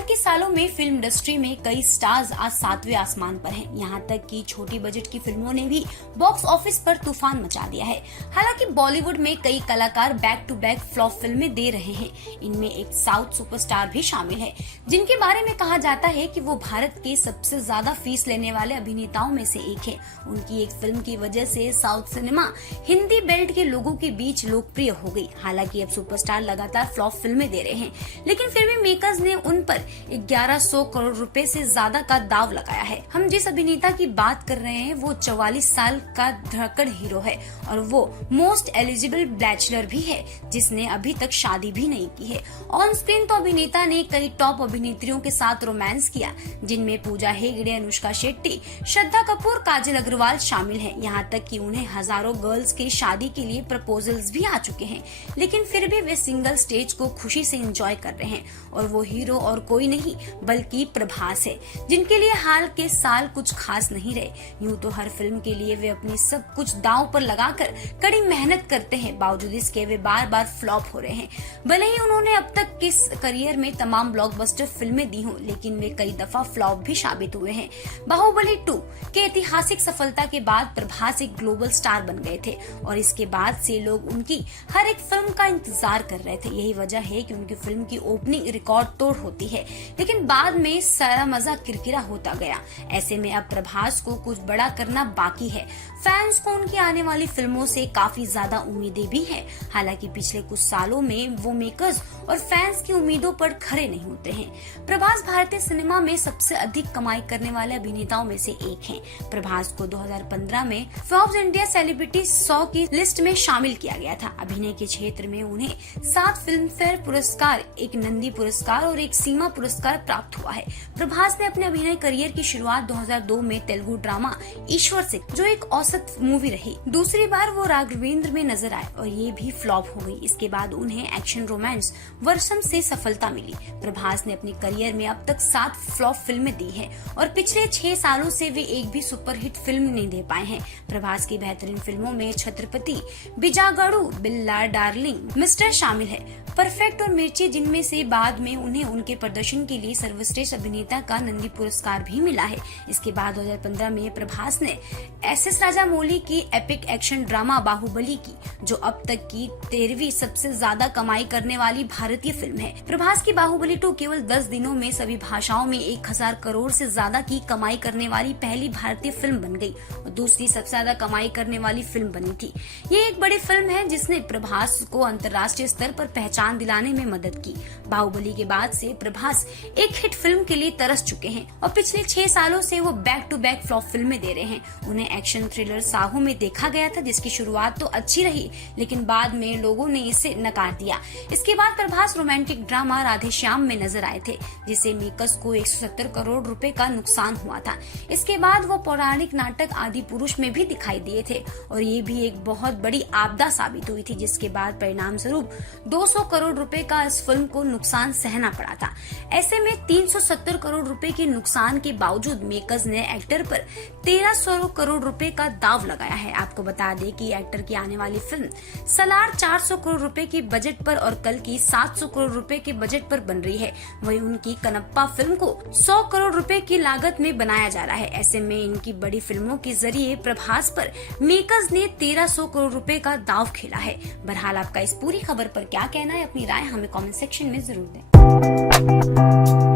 हाल के सालों में फिल्म इंडस्ट्री में कई स्टार्स आज सातवें आसमान पर हैं। यहाँ तक कि छोटी बजट की फिल्मों ने भी बॉक्स ऑफिस पर तूफान मचा दिया है। हालांकि बॉलीवुड में कई कलाकार बैक टू बैक फ्लॉप फिल्में दे रहे हैं। इनमें एक साउथ सुपरस्टार भी शामिल है, जिनके बारे में कहा जाता है कि वो भारत के सबसे ज्यादा फीस लेने वाले अभिनेताओं में से एक है। उनकी एक फिल्म की वजह से साउथ सिनेमा हिंदी बेल्ट के लोगों के बीच लोकप्रिय हो गई। हालांकि अब सुपरस्टार लगातार फ्लॉप फिल्में दे रहे हैं, लेकिन फिर भी मेकर्स ने उन पर 1100 करोड़ रुपए से ज्यादा का दाव लगाया है। हम जिस अभिनेता की बात कर रहे हैं वो 44 साल का धड़कड़ हीरो है और वो मोस्ट एलिजिबल बैचलर भी है, जिसने अभी तक शादी भी नहीं की है। ऑन स्क्रीन तो अभिनेता ने कई टॉप अभिनेत्रियों के साथ रोमांस किया, जिनमें पूजा हेगड़े, अनुष्का शेट्टी, श्रद्धा कपूर, काजल अग्रवाल शामिल है। यहाँ तक कि उन्हें हजारों गर्ल्स के शादी के लिए प्रपोजल्स भी आ चुके हैं, लेकिन फिर भी वे सिंगल स्टेज को खुशी से एंजॉय कर रहे हैं। और वो हीरो और कोई नहीं बल्कि प्रभास है, जिनके लिए हाल के साल कुछ खास नहीं रहे। यूं तो हर फिल्म के लिए वे अपनी सब कुछ दांव पर लगाकर कड़ी मेहनत करते हैं, बावजूद इसके वे बार बार फ्लॉप हो रहे हैं। भले ही उन्होंने अब तक के करियर में तमाम ब्लॉकबस्टर फिल्में दी हों, लेकिन वे कई दफा फ्लॉप भी साबित हुए हैं। बाहुबली 2 के ऐतिहासिक सफलता के बाद प्रभास एक ग्लोबल स्टार बन गए थे और इसके बाद से लोग उनकी हर एक फिल्म का इंतजार कर रहे थे। यही वजह है कि उनकी फिल्म की ओपनिंग रिकॉर्ड तोड़ होती है, लेकिन बाद में सारा मजा किरकिरा होता गया। ऐसे में अब प्रभास को कुछ बड़ा करना बाकी है। फैंस को उनकी आने वाली फिल्मों से काफी ज्यादा उम्मीदें भी हैं। हालांकि पिछले कुछ सालों में वो मेकर्स और फैंस की उम्मीदों पर खरे नहीं होते हैं। प्रभास भारतीय सिनेमा में सबसे अधिक कमाई करने वाले अभिनेताओं में से एक हैं। प्रभास को 2015 में फोर्ब्स इंडिया सेलिब्रिटी 100 की लिस्ट में शामिल किया गया था। अभिनय के क्षेत्र में उन्हें 7 फिल्म फेयर पुरस्कार, एक नंदी पुरस्कार और एक सीमा पुरस्कार प्राप्त हुआ है। प्रभास ने अपने अभिनय करियर की शुरुआत 2002 में तेलुगु ड्रामा ईश्वर से, जो एक औसत मूवी रही। दूसरी बार वो राघवेंद्र में नजर आए और ये भी फ्लॉप हो गई। इसके बाद उन्हें एक्शन रोमांस वर्षम से सफलता मिली। प्रभास ने अपने करियर में अब तक 7 फ्लॉप फिल्में दी है और पिछले 6 सालों से वे एक भी सुपरहिट फिल्म नहीं दे पाए हैं। प्रभास की बेहतरीन फिल्मों में छत्रपति, बिजागड़ू, बिल्ला डार्लिंग, मिस्टर शामिल है, परफेक्ट और मिर्ची, जिनमें से बाद में उन्हें उनके प्रदर्शन के लिए सर्वश्रेष्ठ अभिनेता का नंदी पुरस्कार भी मिला है। इसके बाद 2015 में प्रभास ने एस राजामौली की एपिक एक्शन ड्रामा बाहुबली की, जो अब तक की 13वीं सबसे ज्यादा कमाई करने वाली भारतीय फिल्म है। प्रभास की बाहुबली 2 केवल 10 दिनों में सभी भाषाओं में 1000 करोड़ से ज्यादा की कमाई करने वाली पहली भारतीय फिल्म बन गई और दूसरी सबसे ज्यादा कमाई करने वाली फिल्म बनी थी। ये एक बड़ी फिल्म है जिसने प्रभास को अंतर्राष्ट्रीय स्तर पर पहचान दिलाने में मदद की। बाहुबली के बाद से प्रभास एक हिट फिल्म के लिए तरस चुके हैं और पिछले 6 सालों से वो बैक टू बैक फ्लॉप फिल्में दे रहे हैं। उन्हें एक्शन थ्रिलर साहू में देखा गया था, जिसकी शुरुआत तो अच्छी रही, लेकिन बाद में लोगों ने इसे नकार दिया। इसके बाद प्रभास रोमांटिक ड्रामा राधेश्याम में नजर आए थे, जिसे मेकर्स को 170 करोड़ रुपए का नुकसान हुआ था। इसके बाद वो पौराणिक नाटक आदि पुरुष में भी दिखाई दिए थे और ये भी एक बहुत बड़ी आपदा साबित हुई थी, जिसके बाद परिणाम स्वरूप 200 करोड़ रुपए का इस फिल्म को नुकसान सहना पड़ा था। ऐसे में 370 करोड़ रुपए के नुकसान के बावजूद मेकर्स ने एक्टर पर 1300 करोड़ रुपए का दाव लगाया है। आपको बता दें कि एक्टर की आने वाली फिल्म सलार 400 करोड़ रुपए के बजट पर और कल की 700 करोड़ रुपए के बजट पर बन रही है। वहीं उनकी कनप्पा फिल्म को 100 करोड़ रुपए की लागत में बनाया जा रहा है। ऐसे में इनकी बड़ी फिल्मों के जरिए प्रभास पर मेकर्स ने 1300 करोड़ रुपए का दाव खेला है। बहरहाल आपका इस पूरी खबर पर क्या कहना है, अपनी राय हमें कमेंट सेक्शन में जरूर दें।